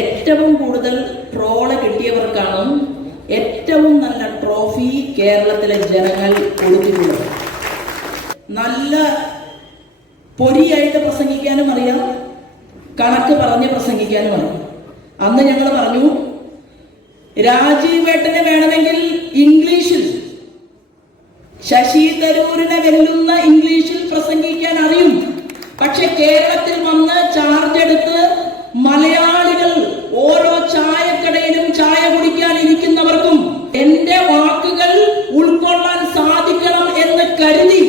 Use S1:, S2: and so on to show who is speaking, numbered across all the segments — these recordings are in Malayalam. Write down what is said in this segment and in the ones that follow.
S1: ഏറ്റവും കൂടുതൽ ട്രോൾ കിട്ടിയവർക്കാണ് ഏറ്റവും നല്ല ട്രോഫി കേരളത്തിലെ ജനങ്ങൾ കൊടുത്തിട്ടുള്ളത്. നല്ല പൊരിയായിട്ട് പ്രസംഗിക്കാനും അറിയാം കണക്ക് പറഞ്ഞ് പ്രസംഗിക്കാനും അറിയാം. അന്ന് ഞങ്ങൾ പറഞ്ഞു രാജീവേട്ടനെ വേണമെങ്കിൽ ഇംഗ്ലീഷിൽ ശശി തരൂരിനെ വെല്ലുന്ന ഇംഗ്ലീഷിൽ പ്രസംഗിക്കാൻ അറിയും. പക്ഷെ കേരളത്തിൽ വന്ന് ചാർജ് എടുത്ത് മലയാളികൾ ഓരോ ചായക്കടയിലും ചായ കുടിക്കാൻ ഇരിക്കുന്നവർക്കും എന്റെ വാക്കുകൾ ഉൾക്കൊള്ളാൻ സാധിക്കണം എന്ന് കരുതി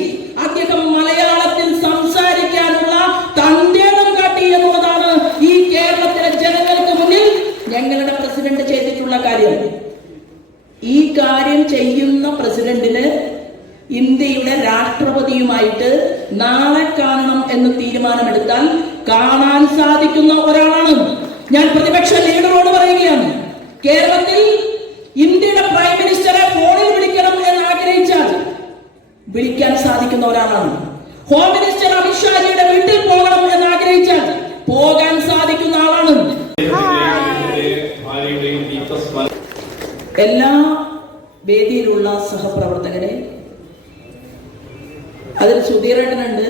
S1: അദ്ദേഹം മലയാളത്തിൽ സംസാരിക്കാനുള്ള തന്റേടം കാട്ടി എന്നുള്ളതാണ് ഈ കേരളത്തിലെ ജനങ്ങൾക്ക് മുന്നിൽ ഞങ്ങളുടെ പ്രസിഡന്റ് ചെയ്തിട്ടുള്ള കാര്യം ഈ കാര്യം ചെയ്യുന്ന പ്രസിഡന്റിന് ഇന്ത്യയുടെ രാഷ്ട്രപതിയുമായിട്ട് നാളെ കാണണം എന്ന് തീരുമാനമെടുത്താൽ കാണാൻ സാധിക്കുന്ന ഒരാളാണ്. ഞാൻ പ്രതിപക്ഷ ലീഡറോട് പറയുകയാണ് കേരളത്തിൽ ഇന്ത്യയുടെ പ്രൈം മിനിസ്റ്ററെ ഫോണിൽ വിളിക്കണം എന്ന് ആഗ്രഹിച്ചാൽ വിളിക്കാൻ സാധിക്കുന്ന ഒരാളാണ്. ഹോം മിനിസ്റ്റർ അമിത്ഷാജിയുടെ വീട്ടിൽ പോകണം എന്ന് ആഗ്രഹിച്ചാൽ പോകാൻ സാധിക്കുന്ന ആളാണ്. എല്ലാ വേദിയിലുള്ള സഹപ്രവർത്തകരെ അതിൽ സുധീറേട്ടനുണ്ട്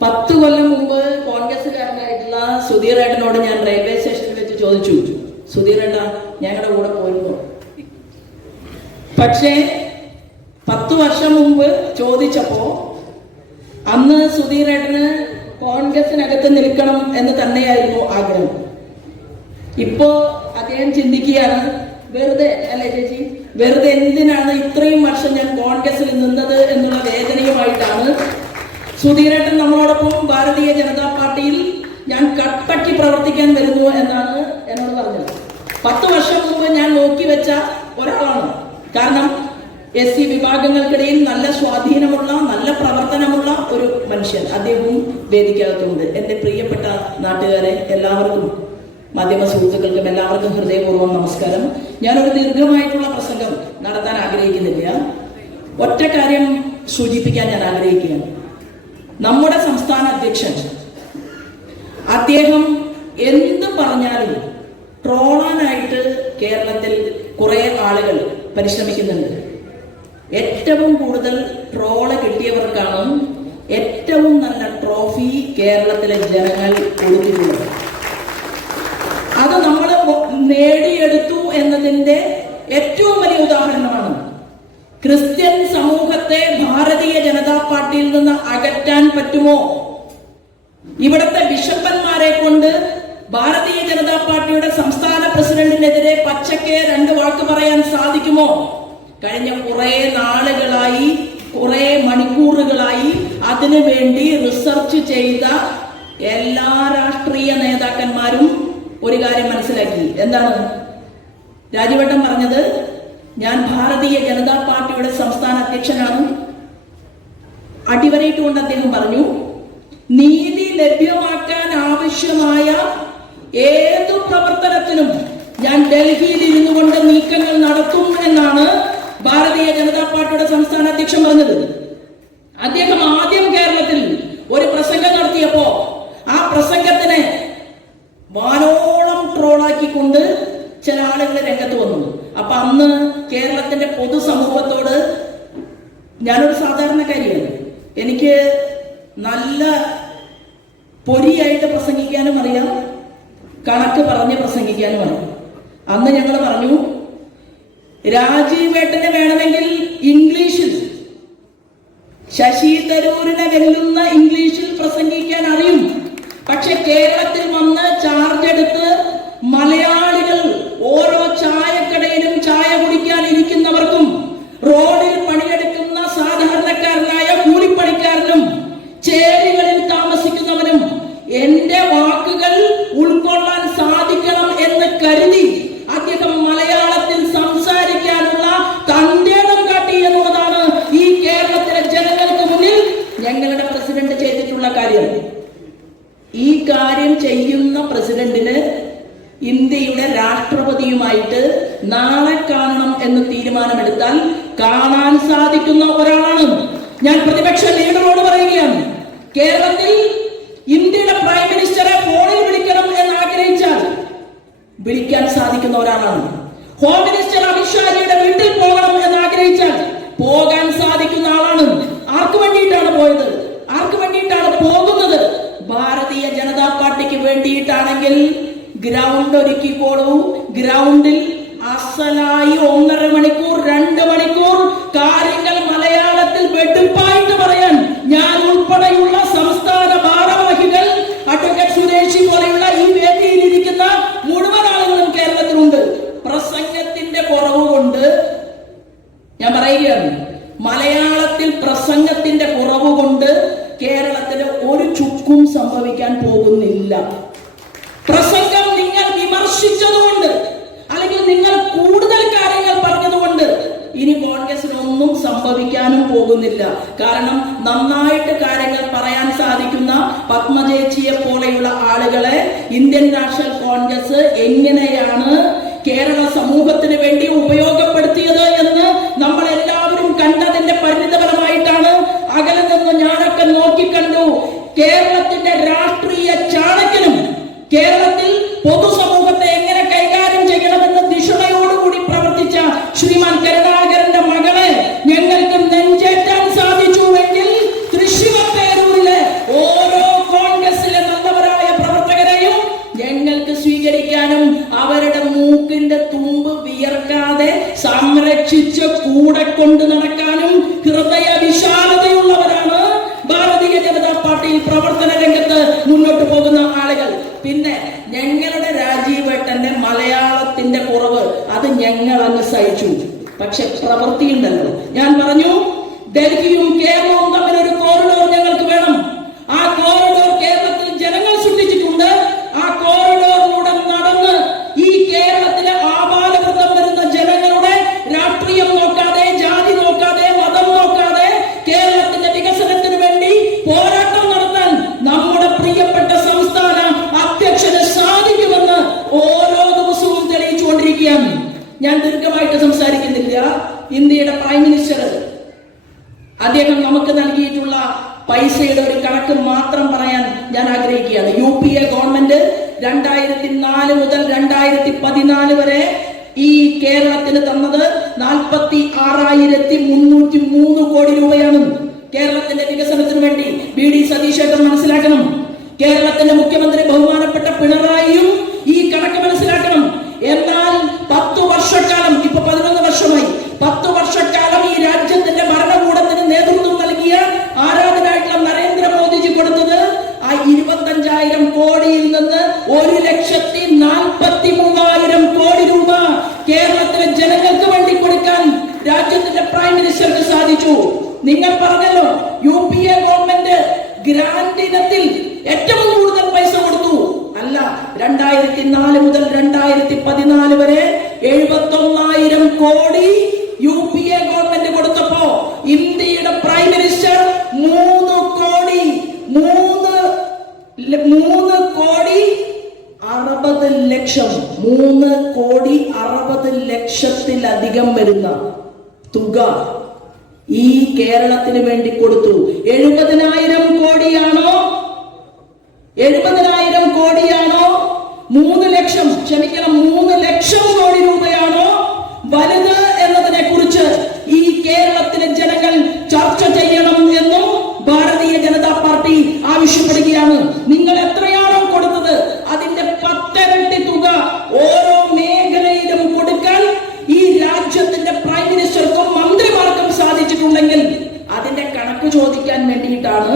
S1: പത്ത് കൊല്ലം മുമ്പ് കോൺഗ്രസ്സുകാരനായിട്ടുള്ള സുധീറേട്ടനോട് ഞാൻ റെയിൽവേ സ്റ്റേഷനിൽ വെച്ച് ചോദിച്ചു. സുധീറേട്ട ഞങ്ങളുടെ കൂടെ പോയിരുന്നു പക്ഷേ പത്ത് വർഷം മുമ്പ് ചോദിച്ചപ്പോ അന്ന് സുധീറേട്ടന് കോൺഗ്രസിനകത്ത് നിൽക്കണം എന്ന് തന്നെയായിരുന്നു ആഗ്രഹം. ഇപ്പോ അദ്ദേഹം ചിന്തിക്കുകയാണ് വെറുതെ അല്ലെ ചേച്ചി? വെറുതെ എന്തിനാണ് ഇത്രയും വർഷം ഞാൻ കോൺഗ്രസിൽ നിന്നത് എന്നുള്ള വേദനയുമായിട്ടാണ് സുധീരേട്ടൻ നമ്മളോടൊപ്പം ഭാരതീയ ജനതാ പാർട്ടിയിൽ ഞാൻ കട്ടക്കി പ്രവർത്തിക്കാൻ വരുന്നു എന്നാണ് എന്നോട് പറഞ്ഞത്. പത്ത് വർഷം മുമ്പ് ഞാൻ നോക്കി വെച്ച ഒരാളാണ്. കാരണം എസ് സി വിഭാഗങ്ങൾക്കിടയിൽ നല്ല സ്വാധീനമുള്ള നല്ല പ്രവർത്തനമുള്ള ഒരു മനുഷ്യൻ അദ്ദേഹവും വേദിക്കകത്തുണ്ട്. എന്റെ പ്രിയപ്പെട്ട നാട്ടുകാരെ എല്ലാവർക്കും മാധ്യമ സുഹൃത്തുക്കൾക്കും എല്ലാവർക്കും ഹൃദയപൂർവം നമസ്കാരം. ഞാനൊരു ദീർഘമായിട്ടുള്ള പ്രസംഗം നടത്താൻ ആഗ്രഹിക്കുന്നില്ല. ഒറ്റ കാര്യം സൂചിപ്പിക്കാൻ ഞാൻ ആഗ്രഹിക്കുകയാണ്. നമ്മുടെ സംസ്ഥാന അധ്യക്ഷൻ. അദ്ദേഹം എന്ത് പറഞ്ഞാലും ട്രോളാനായിട്ട് കേരളത്തിൽ കുറെ ആളുകൾ പരിശ്രമിക്കുന്നുണ്ട്. ഏറ്റവും കൂടുതൽ ട്രോൾ കിട്ടിയവർക്കാണ് ഏറ്റവും നല്ല ട്രോഫി കേരളത്തിലെ ജനങ്ങൾ കൊടുത്തിട്ടുള്ളത്. അത് നമ്മൾ നേടിയെടുത്തു എന്നതിന്റെ ഏറ്റവും വലിയ ഉദാഹരണമാണ് ക്രിസ്ത്യൻ സമൂഹത്തെ ഭാരതീയ ജനതാ പാർട്ടിയിൽ നിന്ന് അകറ്റാൻ പറ്റുമോ? ഇവിടത്തെ ബിഷപ്പന്മാരെ കൊണ്ട് ഭാരതീയ ജനതാ പാർട്ടിയുടെ സംസ്ഥാന പ്രസിഡന്റിനെതിരെ പച്ചക്കെ രണ്ട് വാക്ക് പറയാൻ സാധിക്കുമോ? കഴിഞ്ഞ കുറെ നാളുകളായി കുറെ മണിക്കൂറുകളായി അതിനു വേണ്ടി റിസർച്ച് ചെയ്ത എല്ലാ രാഷ്ട്രീയ നേതാക്കന്മാരും ഒരു കാര്യം മനസ്സിലാക്കി. എന്താണ്? രാജവട്ടം പറഞ്ഞത് ഞാൻ ഭാരതീയ ജനതാ പാർട്ടിയുടെ സംസ്ഥാന അധ്യക്ഷനാണ് അടിവരയിട്ടുകൊണ്ട് അദ്ദേഹം പറഞ്ഞു നീതി ലഭ്യമാക്കാൻ ആവശ്യമായ ഏതു പ്രവർത്തനത്തിനും ഞാൻ ഡൽഹിയിൽ ഇരുന്നു കൊണ്ട് നീക്കങ്ങൾ നടത്തും എന്നാണ് ഭാരതീയ ജനതാ പാർട്ടിയുടെ സംസ്ഥാന അധ്യക്ഷൻ പറഞ്ഞത്. അദ്ദേഹം ആദ്യം കേരളത്തിൽ ഒരു പ്രസംഗം നടത്തിയപ്പോ ആ പ്രസംഗത്തിനെ വാനോളം ട്രോളാക്കിക്കൊണ്ട് ചില ആളുകൾ രംഗത്ത് വന്നു. അപ്പൊ അന്ന് കേരളത്തിന്റെ പൊതുസമൂഹത്തോട് ഞാനൊരു സാധാരണക്കാരിയാണ് എനിക്ക് നല്ല പൊരിയായിട്ട് പ്രസംഗിക്കാനും അറിയാം കണക്ക് പറഞ്ഞ് പ്രസംഗിക്കാനും അറിയാം. അന്ന് ഞങ്ങൾ പറഞ്ഞു രാജീവേട്ടനെ വേണമെങ്കിൽ ഇംഗ്ലീഷിൽ ശശി തരൂരിനെ വെല്ലുന്ന ഇംഗ്ലീഷിൽ പ്രസംഗിക്കാൻ അറിയും പക്ഷെ കേരളത്തിൽ വന്ന് ചാർജ് എടുത്ത് മലയാളികൾ ഓരോ ചായക്കടയിലും ചായ കുടിക്കാൻ ഇരിക്കുന്നവർക്കും റോഡിൽ പണിയെടുക്കുന്ന സാധാരണക്കാരനായ കൂലിപ്പണിക്കാരനും ചേരികളിൽ താമസിക്കുന്നവനും എന്റെ വാക്കുകൾ ഉൾക്കൊള്ളാൻ സാധിക്കണം എന്ന് കരുതി അദ്ദേഹം മലയാളത്തിൽ സംസാരിക്കാനുള്ള തന്റേടം കാട്ടി എന്നുള്ളതാണ് ഈ കേരളത്തിലെ ജനങ്ങൾക്ക് മുന്നിൽ ഞങ്ങളുടെ പ്രസിഡന്റ് ചെയ്തിട്ടുള്ള കാര്യം ഈ കാര്യം ചെയ്യുന്ന പ്രസിഡന്റിന് ഇന്ത്യയുടെ രാഷ്ട്രപതിയുമായിട്ട് നാളെ കാണണം എന്ന് തീരുമാനമെടുത്താൽ കാണാൻ സാധിക്കുന്ന ഒരാളാണ് ഞാൻ പ്രതിപക്ഷ ലീഡറോട് പറയുകയാണ്. കേരളത്തിൽ ഇന്ത്യയുടെ പ്രൈം മിനിസ്റ്ററെ ഫോണിൽ വിളിക്കണം എന്ന് ആഗ്രഹിച്ചാൽ വിളിക്കാൻ സാധിക്കുന്ന ഒരാളാണ്. ഹോം മിനിസ്റ്റർ അമിത്ഷാജിയുടെ വീട്ടിൽ പോകണം എന്ന് ആഗ്രഹിച്ചാൽ പോകാൻ സാധിക്കുന്ന ആളാണ് ആർക്ക് വേണ്ടിയിട്ടാണ് പോയത് ആർക്ക് വേണ്ടിയിട്ടാണ് പോകുന്നത് ഭാരതീയ ജനതാ പാർട്ടിക്ക് വേണ്ടിയിട്ടാണെങ്കിൽ ഗ്രൗണ്ട് ഒരുക്കിക്കോളൂ ഗ്രൗണ്ടിൽ അസലായി ഒന്നര മണിക്കൂർ രണ്ട് മണിക്കൂർ കാര്യങ്ങൾ മലയാളത്തിൽ വെട്ടിപ്പായിട്ട് പറയാൻ ഞാൻ ഉൾപ്പെടെയുള്ള സംസ്ഥാന ഭാരവാഹികൾ അഡ്വക്കേറ്റ് സുരേഷി പോലെയുള്ള ഈ വേദിയിൽ ഇരിക്കുന്ന മുഴുവൻ ആളുകളും കേരളത്തിലുണ്ട് പ്രസംഗത്തിന്റെ കുറവ് കൊണ്ട് ഞാൻ പറയുകയാണ് മലയാളത്തിൽ പ്രസംഗത്തിന്റെ കുറവ് കൊണ്ട് കേരളത്തിന് ഒരു ചുക്കും സംഭവിക്കാൻ പോകുന്നില്ല പ്രസംഗം നിങ്ങൾ വിമർശിച്ചതുകൊണ്ട് അല്ലെങ്കിൽ നിങ്ങൾ കൂടുതൽ കാര്യങ്ങൾ പറഞ്ഞതുകൊണ്ട് ഇനി കോൺഗ്രസിനൊന്നും സംഭവിക്കാനും പോകുന്നില്ല. കാരണം നന്നായിട്ട് കാര്യങ്ങൾ പറയാൻ സാധിക്കുന്ന പത്മജേച്ചിയെ പോലെയുള്ള ആളുകളെ ഇന്ത്യൻ നാഷണൽ കോൺഗ്രസ് എങ്ങനെയാണ് കേരള സമൂഹത്തിന് വേണ്ടി ഉപയോഗപ്പെടുത്തിയത് എന്ന് നമ്മൾ എല്ലാവരും കണ്ടതിന്റെ പരിണിതഫലമായിട്ടാണ് അകലെ നിന്ന് ഞാനൊക്കെ നോക്കിക്കണ്ടു കേരളത്തിന്റെ രാഷ്ട്രീയ ചാണകനും കേരളത്തിൽ പൊതുസമൂഹത്തെ സംരക്ഷിച്ച് കൂടെ കൊണ്ട് നടക്കാനും ഹൃദയ വിശാലതയുള്ളവരാണ് ഭാരതീയ ജനതാ പാർട്ടിയിൽ പ്രവർത്തന രംഗത്ത് മുന്നോട്ട് പോകുന്ന ആളുകൾ. പിന്നെ ഞങ്ങളുടെ രാജീവേട്ടന്റെ മലയാളത്തിന്റെ കുറവ് അത് ഞങ്ങൾ അങ്ങ് സഹിച്ചു. പക്ഷെ പ്രവൃത്തിയുണ്ടല്ലോ. ഞാൻ പറഞ്ഞു ഡൽഹിയും കേരളവും തമ്മിൽ തെളിയിച്ചുകൊണ്ടിരിക്കുകയാണ് ഞാൻ ദീർഘമായിട്ട് സംസാരിക്കുന്നില്ല. ഇന്ത്യയുടെ പ്രൈം മിനിസ്റ്റർ അദ്ദേഹം നമുക്ക് നൽകിയിട്ടുള്ള പൈസയുടെ ഒരു കണക്ക് മാത്രം പറയാൻ ഞാൻ ആഗ്രഹിക്കുകയാണ്. യു പി എ ഗവൺമെന്റ് രണ്ടായിരത്തി നാല് മുതൽ രണ്ടായിരത്തി പതിനാല് വരെ ഈ കേരളത്തിന് തന്നത് നാൽപ്പത്തി ആറായിരത്തി മുന്നൂറ്റി മൂന്ന് കോടി രൂപയാണ്. കേരളത്തിന്റെ വികസനത്തിന് വേണ്ടി ബി ഡി സതീശേട്ടൻ മനസ്സിലാക്കണം. കേരളത്തിന്റെ മുഖ്യമന്ത്രി ബഹുമാനപ്പെട്ട പിണറായിയും ഈ കണക്ക് മനസ്സിലാക്കണം എന്നാൽ പത്തു വർഷക്കാലം ഇപ്പൊ പതിനൊന്ന് വർഷമായി പത്തു വർഷക്കാലം ഈ രാജ്യത്തിന്റെ ഭരണകൂടത്തിന് നേതൃത്വം നൽകിയ ആരാധനായിട്ടുള്ള നരേന്ദ്രമോദിജി കൊടുത്തത് ആ ഇരുപത്തഞ്ചായിരം കോടിയിൽ നിന്ന് ഒരു ലക്ഷത്തി നാൽപ്പത്തി മൂവായിരം കോടി രൂപ കേരളത്തിലെ ജനങ്ങൾക്ക് വേണ്ടി കൊടുക്കാൻ രാജ്യത്തിന്റെ പ്രൈം മിനിസ്റ്റർക്ക് നിങ്ങൾ പറഞ്ഞല്ലോ U P A government grant ഇനത്തിൽ ഏറ്റവും കൂടുതൽ പൈസ കൊടുത്തു. അല്ല രണ്ടായിരത്തി നാല് മുതൽ രണ്ടായിരത്തി പതിനാല് വരെ എഴുപത്തി ഒന്നായിരം കോടി യു പി എ ഗവൺമെന്റ് കൊടുത്തപ്പോ ഇന്ത്യയുടെ പ്രൈം മിനിസ്റ്റർ മൂന്ന് കോടി മൂന്ന് മൂന്ന് കോടി അറുപത് ലക്ഷം മൂന്ന് കോടി അറുപത് ലക്ഷത്തിലധികം വരുന്ന തുക ഈ കേരളത്തിന് വേണ്ടി കൊടുത്തു. എഴുപതിനായിരം കോടിയാണോ? എഴുപതിനായിരം കോടിയാണോ? മൂന്ന് ലക്ഷം ക്ഷമിക്കണം മൂന്ന് ലക്ഷം കോടി രൂപയാണോ വലുത് എന്നതിനെ കുറിച്ച് ഈ കേരളത്തിലെ ജനങ്ങൾ ചർച്ച ചെയ്യണം എന്നും ഭാരതീയ ജനതാ പാർട്ടി ആവശ്യപ്പെടുകയാണ് നിങ്ങൾ എത്രയാണോ കൊടുത്തത് അതിന്റെ പത്തിരട്ടി തുക ഓരോ മേഖലയിലും കൊടുക്കാൻ ഈ രാജ്യത്തിന്റെ പ്രൈം മിനിസ്റ്റർക്കും മന്ത്രിമാർക്കും സാധിച്ചിട്ടുണ്ടെങ്കിൽ അതിന്റെ കണക്ക് ചോദിക്കാൻ വേണ്ടിയിട്ടാണ്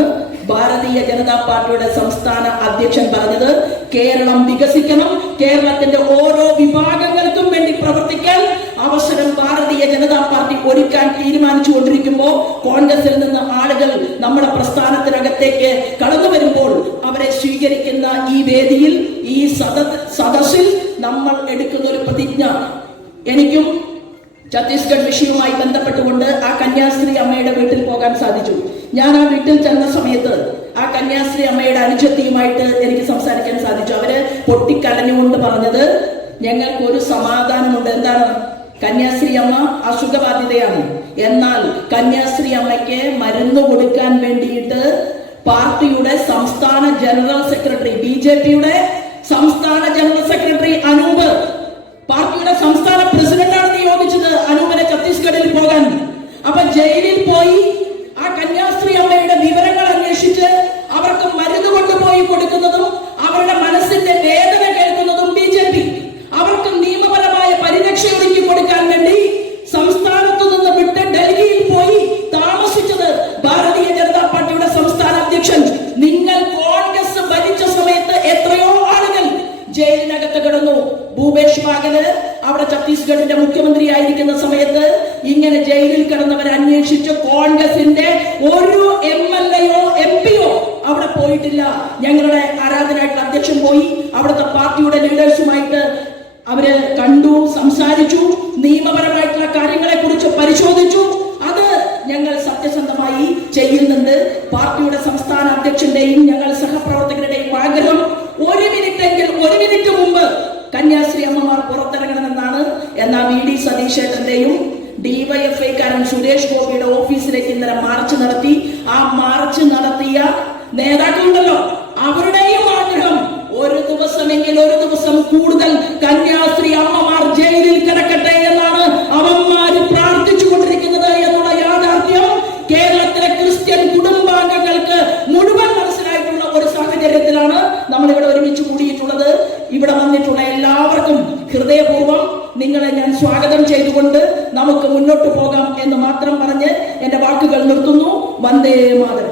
S1: ഭാരതീയ ജനതാ പാർട്ടിയുടെ സംസ്ഥാന അധ്യക്ഷൻ പറഞ്ഞത്. കേരളം വികസിക്കണം. കേരളത്തിന്റെ ഓരോ വിഭാഗങ്ങൾക്കും വേണ്ടി പ്രവർത്തിക്കാൻ അവസരം ഭാരതീയ ജനതാ പാർട്ടി ഒരുക്കാൻ തീരുമാനിച്ചു കൊണ്ടിരിക്കുമ്പോൾ കോൺഗ്രസിൽ നിന്ന് ആളുകൾ നമ്മുടെ പ്രസ്ഥാനത്തിനകത്തേക്ക് കടന്നു വരുമ്പോൾ അവരെ സ്വീകരിക്കുന്ന ഈ വേദിയിൽ ഈ സദ സദസ്സിൽ നമ്മൾ എടുക്കുന്ന ഒരു പ്രതിജ്ഞ. എനിക്കും ഛത്തീസ്ഗഡ് വിഷയവുമായി ബന്ധപ്പെട്ടുകൊണ്ട് ആ കന്യാസ്ത്രീ അമ്മയുടെ വീട്ടിൽ പോകാൻ സാധിച്ചു. ഞാൻ ആ വീട്ടിൽ ചെന്ന സമയത്ത് ആ കന്യാസ്ത്രീ അമ്മയുടെ അനുജത്തിയുമായിട്ട് എനിക്ക് സംസാരിക്കാൻ സാധിച്ചു. അവർ പൊട്ടിക്കലഞ്ഞുകൊണ്ട് പറഞ്ഞത് ഞങ്ങൾക്ക് ഒരു സമാധാനമുണ്ട്. എന്താണ്? കന്യാസ്ത്രീ അമ്മ അസുഖബാധിതയാണ്. എന്നാൽ കന്യാസ്ത്രീ അമ്മയ്ക്ക് മരുന്ന് കൊടുക്കാൻ വേണ്ടിയിട്ട് പാർട്ടിയുടെ സംസ്ഥാന ജനറൽ സെക്രട്ടറി ബി ജെ പിയുടെ സംസ്ഥാന ജനറൽ സെക്രട്ടറി അനൂപ് പാർട്ടിയുടെ സംസ്ഥാന പ്രസിഡന്റാണ് നിയോഗിച്ചത് അനൂപനെ ഛത്തീസ്ഗഡിൽ പോകാൻ. അപ്പൊ ജയിലിൽ പോയി ആ കന്യാസ്ത്രീ അമ്മയുടെ വിവരങ്ങൾ അന്വേഷിച്ച് അവർക്ക് മരുന്ന് കൊണ്ടുപോയി കൊടുക്കുന്നതും പ്രതിഷേധത്തെയും ഡിവൈഎഫ്ഐക്കാരൻ സുരേഷ് ഗോപിയുടെ ഓഫീസിലേക്ക് ഇന്നലെ മാർച്ച് നടത്തി. ആ മാർച്ച് നടത്തിയ നേതാക്കളുണ്ടല്ലോ. ఏమాత్రం